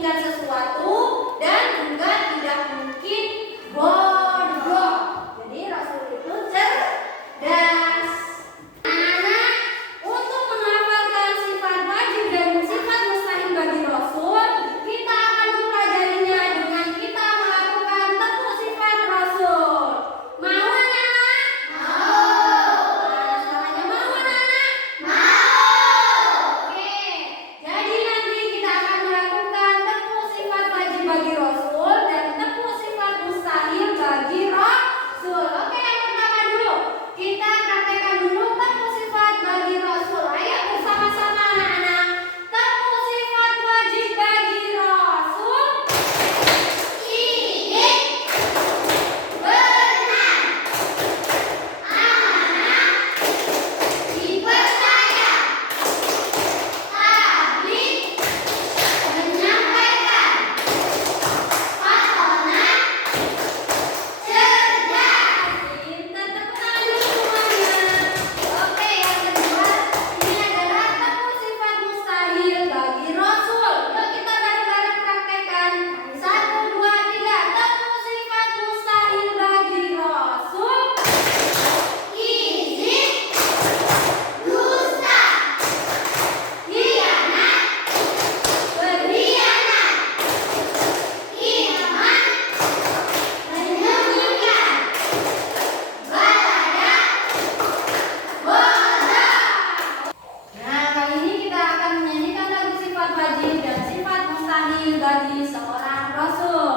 menyembunyikan sesuatu dan juga tidak mungkin bodoh. Jadi Rasul itu cerdas. Anak-anak, untuk menghafalkan sifat wajib dan sifat mustahil bagi Rasul, kita akan mempelajarinya dengan kita melakukan tepuk sifat Rasul. Mau anak-anak? Mau. Suaranya mau anak-anak? Mau. Oke, jadi nanti kita akan melakukan tepuk sifat wajib bagi Rasul dan tepuk sifat mustahil bagi Rasul. Oke, yang pertama dulu kita praktekkan dulu tepuk sifat bagi Rasul. Ayo bersama-sama anak-anak. Tepuk sifat wajib bagi Rasul. Sidik, benar, amanah, dipercaya, tabligh, menyampaikan, patonah, cerdas. Kita tepuk tangan dulu semuanya. Oke, yang kedua ini adalah tepuk sifat mustahil bagi Rasul. Yuk kita bareng-bareng praktekkan. 1, 2, 3. Tepuk sifat mustahil bagi Rasul. Izin, dusta, khianat, berkhianat, iman, menyembunyikan, balada, bodoh. Nah, kali ini kita akan menyanyikan lagu sifat wajib dan sifat mustahil bagi seorang Rasul.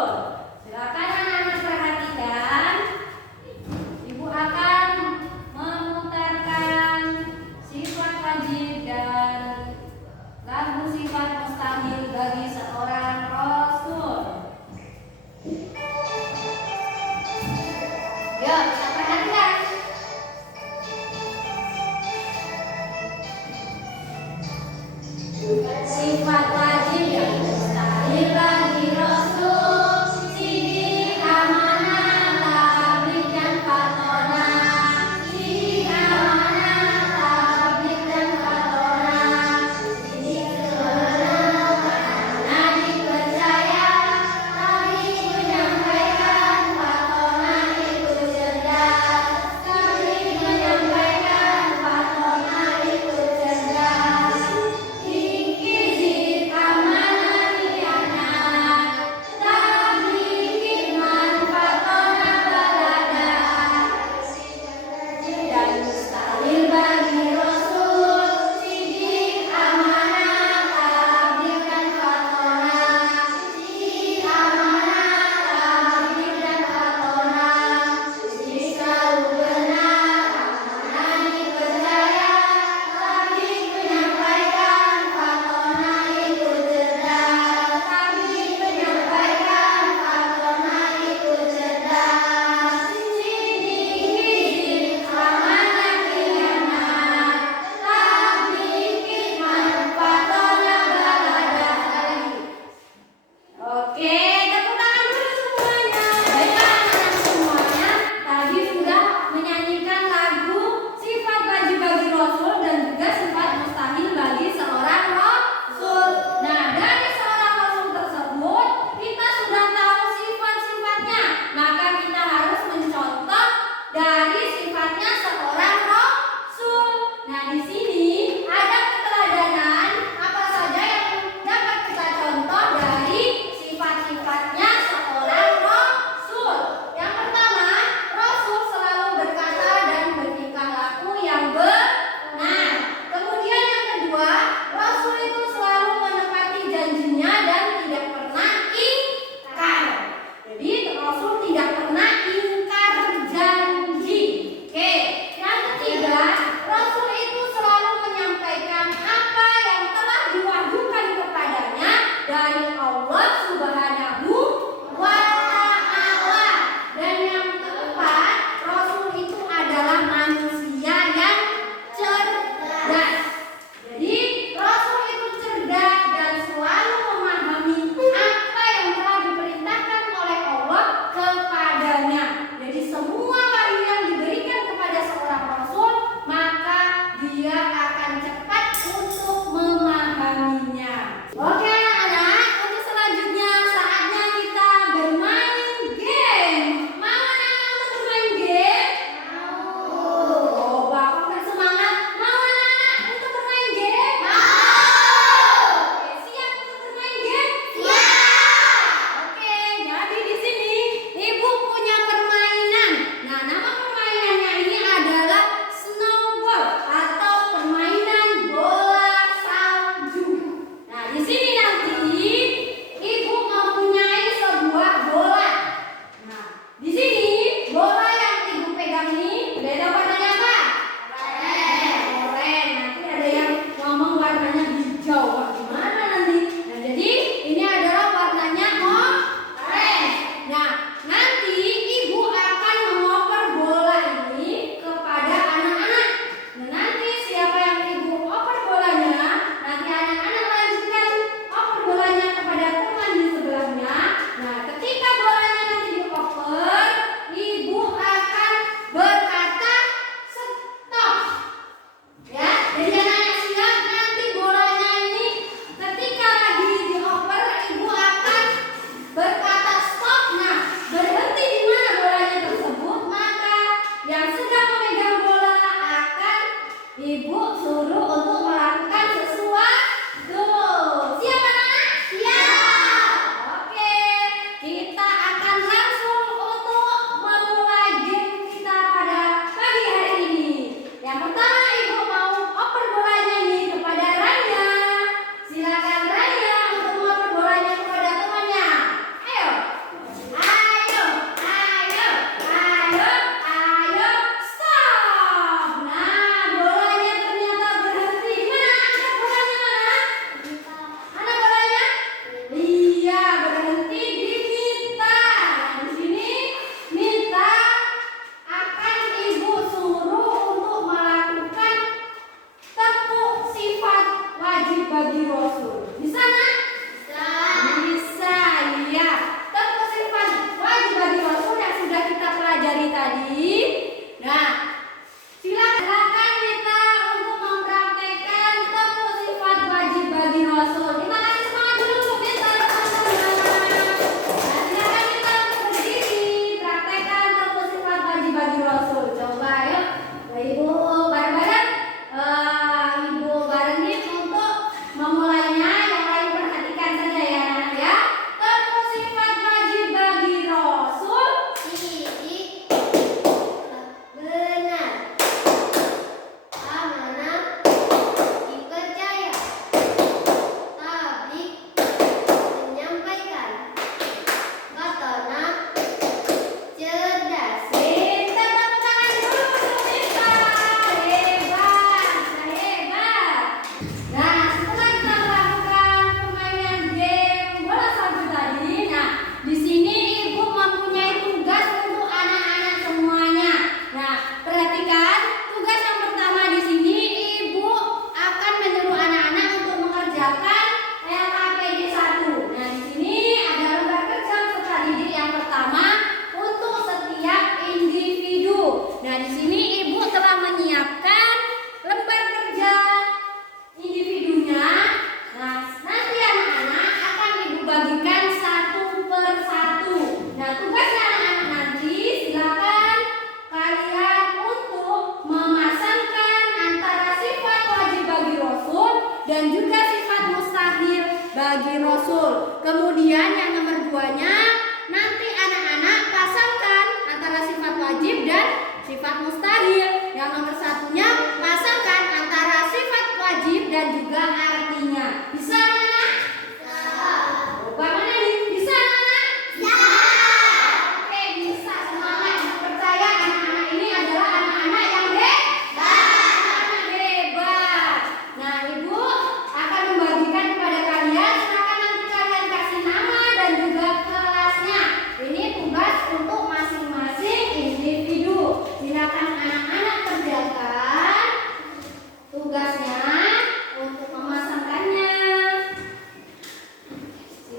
Silakan anak-anak perhatikan. Ibu akan memutarkan sifat wajib dan lagu sifat mustahil bagi seorang Rasul. Yuk, kita perhatikan. Sifat wajib dan mustahil bagi Rasul. Sidik, amanah, tabligh dan patonah. Sidik, amanah, tabligh dan patonah. Sidik, benar, amanah, dipercaya, tabligh menyampaikan, patonah itu cerdas. Tabligh menyampaikan, patonah itu cerdas. Izin, amanah, khianat, tabligh, iman, patonah, balada. Dan mustahil bagi Rasul. Sidik, amanah, tabligh dan patonah. Sidik, amanah, tabligh dan patonah. Sidik selalu benar, amanah dipercaya, tabligh menyampaikan, patonah itu cerdas. Tabligh menyampaikan, patonah itu cerdas. Sidik, izin, amanah, khianat, tabligh, iman, patonah, balada. Oke, tepuk tangan dulu semuanya. Baiklah anak-anak semuanya, tadi sudah menyanyikan lagu sifat wajib bagi Rasul dan juga sifat mustahil bagi seorang Rasul. Nah, dari seorang Rasul tersebut kita sudah tahu sifat-sifatnya. Maka kita harus mencontoh dari sifatnya seorang Rasul. Nah, di sini ada keteladanan apa saja yang dapat kita contoh dari sifat-sifat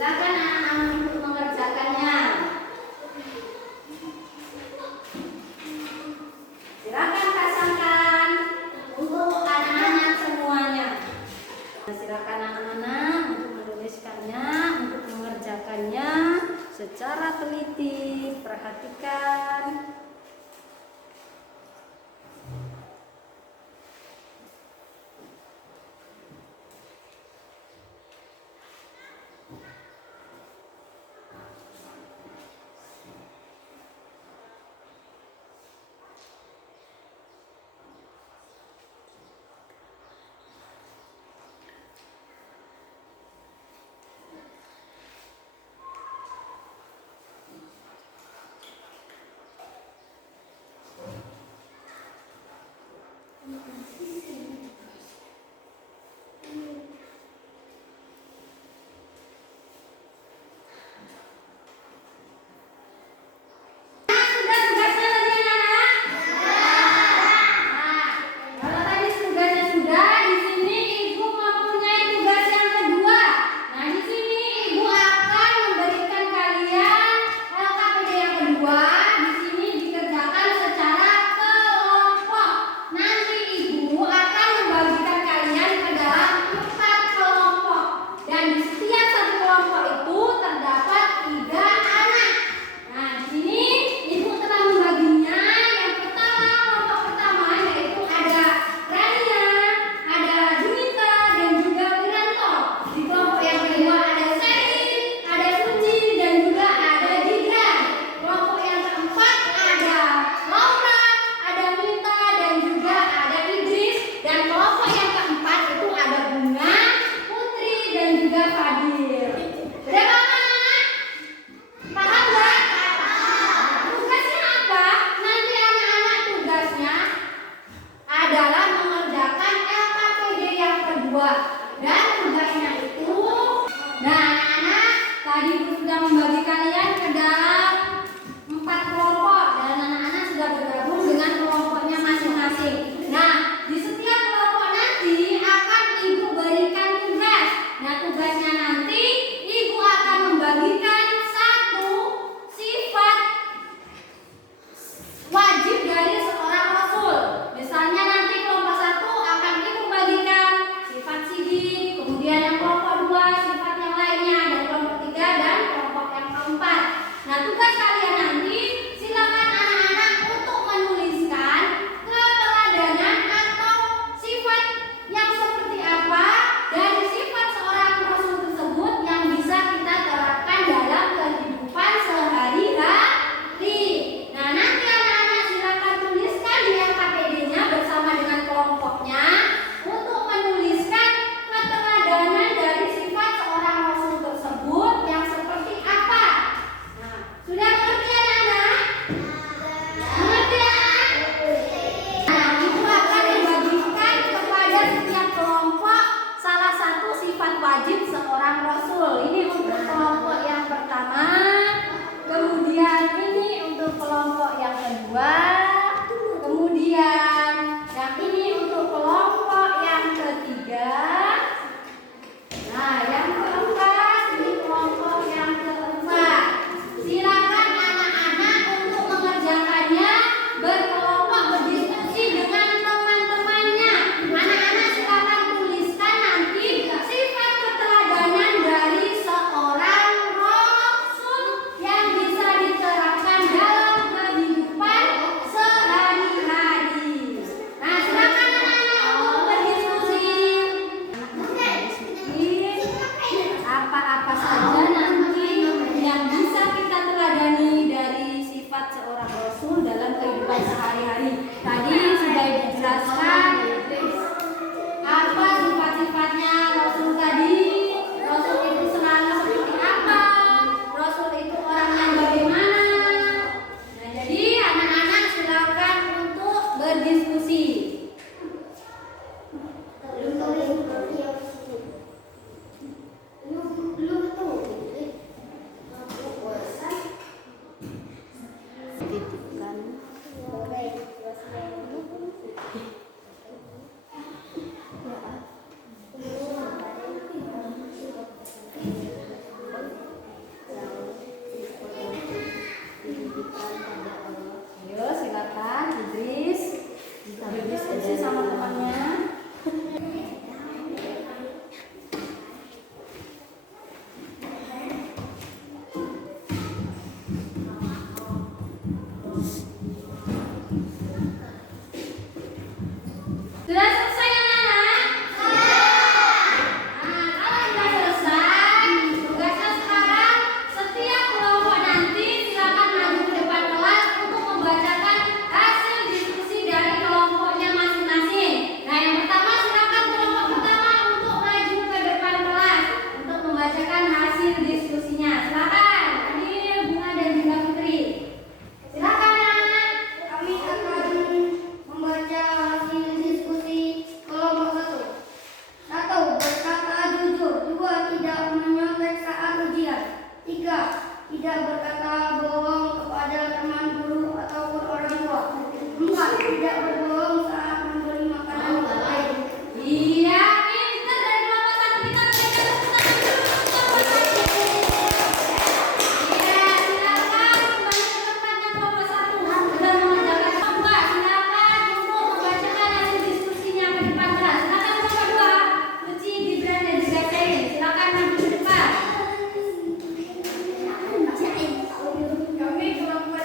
Silakan anak-anak untuk mengerjakannya. Silakan pasangkan untuk anak-anak semuanya. Silakan anak-anak untuk menuliskannya, untuk mengerjakannya secara teliti. Perhatikan. Dan tugasnya itu, nah anak-anak tadi Ibu sudah membagi kalian ke dalam 4 kelompok dan anak-anak sudah bergabung dengan kelompoknya masing-masing. Nah, di setiap kelompok nanti akan Ibu berikan tugas. Nah, tugasnya nanti Ibu akan membagikan 1 sifat wajib dari seorang rasul. Misalnya nanti kelompok 1 akan Ibu bagikan sifat sidik, kemudian yang kelompok 2 sifat yang lainnya, dan kelompok 3 dan kelompok yang keempat. Nah, tugas kalian nanti silakan anak-anak untuk menuliskan keteladanan atau sifat yang seperti apa dari sifat seorang rasul tersebut yang bisa kita terapkan dalam tidak berkata bohong kepada teman guru ataupun orang tua. 4. Tidak berbohong saat membeli makanan yang lain. Iya, pintar dari kelompok 1 kita berikan tepuk tangan dulu untuk kelompok 1. Iya, silakan kembali ke tempatnya kelompok 1 dan mengerjakan kelompok 2. Silakan untuk membacakan hasil diskusinya ke depan kelas. Silakan kelompok 2. Luci, Gibran dan juga Cein. Silakan maju ke depan. Kami kelompok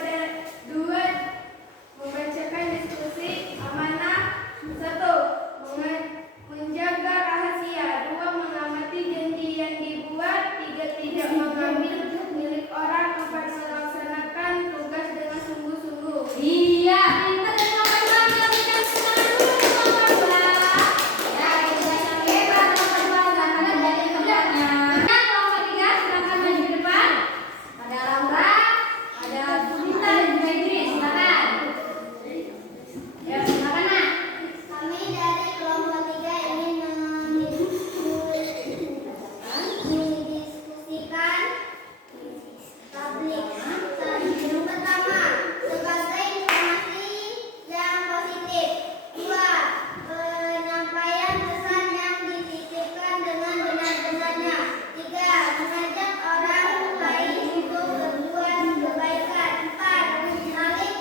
2 membacakan diskusi amanah. 1. Menjaga rahasia. 2. Mengamati janji yang dibuat. 3. Tidak mengambil milik orang. 4. Melaksanakan tugas dengan sungguh-sungguh. Iya, pintar dari kelompok 2. Kita berikan tepuk tangan dulu untuk kelompok 2. Ya, kita yang hebat kelompok 2 silakan dari tempatnya. Ya, kelompok 3 silakan maju ke depan. Ada Laura, ada Bunita dan juga Idris. Silakan. Ya, silakan Nak. Kami dari kelompok 3 ingin mendiskusikan tablik. Yang pertama, sebagai informasi yang positif. 2. Penyampaian pesan yang dititipkan dengan benar-benarnya. 3. Mengajak orang lain untuk berbuat kebaikan. 4. Saling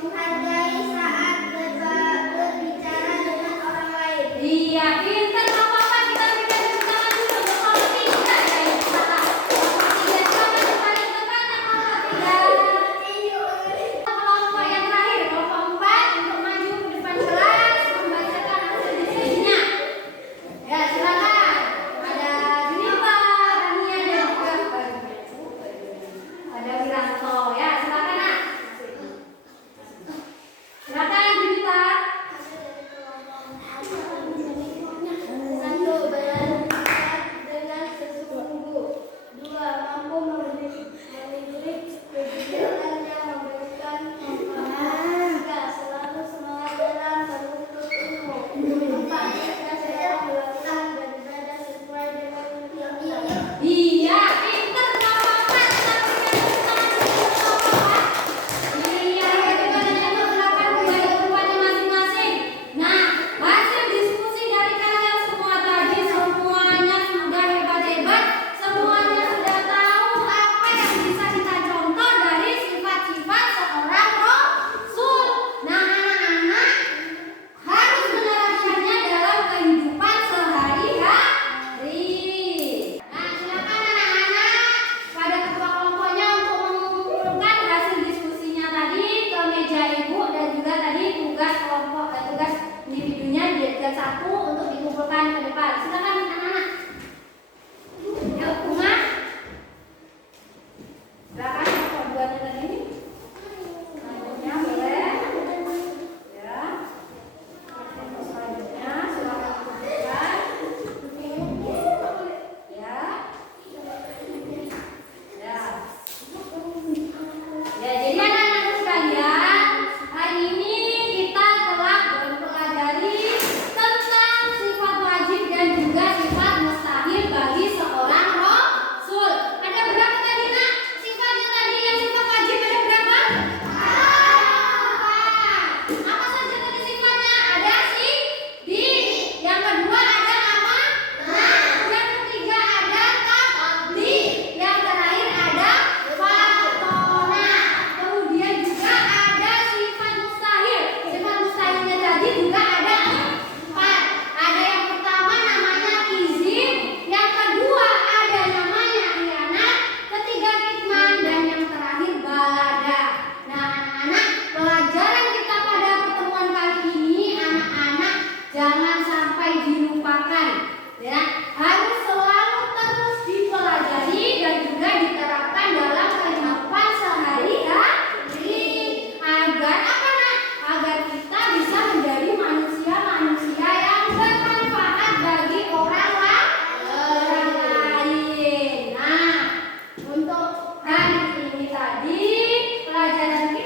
menghargai saat berbicara dengan orang lain. Iya, pintar kelompok 4. Kita berikan tepuk tangan dulu untuk kelompok 3. Ya, yang salah. Kelompok 3 silakan kembali ke tempatnya kelompok 3. Kelompok yang terakhir, kelompok 4 untuk maju ke depan kelas membacakan hasil diskusinya. Ya, silakan. Ada Juniper, Rania dan juga ada Wiranto. Ya, silakan Nak. Silakan Juniper. 1. Berangkat dengan sesungguh. 2. Mampu memilih kebijakan yang memberikan manfaat. 3. Selalu semangat dalam menuntut ilmu. 4. Kita sedang melakukan beribadah sesuai dengan yang kita. Iya, pintar kelompok 4. Kita berikan tepuk tangan dulu untuk kelompok 4. Iya, bagaimana itu silakan kembali ke tempatnya masing-masing. Nah, hasil diskusi dari kalian semua tadi semuanya sudah hebat-hebat. Semuanya sudah tahu apa yang bisa kita contoh dari sifat-sifat seorang Rasul. Nah, anak-anak harus menerapkannya dalam kehidupan sehari-hari. Nah, silakan anak-anak pada ketua kelompoknya untuk mengumpulkan hasil diskusinya tadi ke meja ibu dan juga tadi tugas kelompok tugas individunya dijadikan satu untuk dikumpulkan ke depan. Silakan anak-anak. Ya, Bunga. Silakan kelompok 2-nya tadi. Selanjutnya boleh. Ya. Kelompok selanjutnya silakan kumpulkan. Ya. Ya. Ya, jadi anak-anak sekalian, hari ini kita telah mempelajari tentang sifat wajib dan juga sifat mustahil bagi seorang Rasul. Ada berapa tadi Nak? Sifatnya tadi yang sifat wajib ada berapa? 4. Apa saja tadi sifatnya? Ada sidik. Yang kedua ada amanah. Yang ketiga ada tabligh. Yang terakhir ada fatonah. Kemudian juga ada sifat mustahil. Sifat mustahilnya tadi juga ada 4. Ada yang pertama namanya kizib, yang kedua ada namanya khianat, ketiga kitman, dan yang terakhir balada. Nah, anak-anak, pelajaran kita pada pertemuan kali ini, anak-anak jangan sampai dilupakan. Ya, harus selalu terus dipelajari dan juga diterapkan dalam kehidupan sehari-hari. Agar apa Nak? Agar kita bisa menjadi manusia-manusia yang bermanfaat bagi orang lain. Nah, untuk hari ini tadi pelajaran kita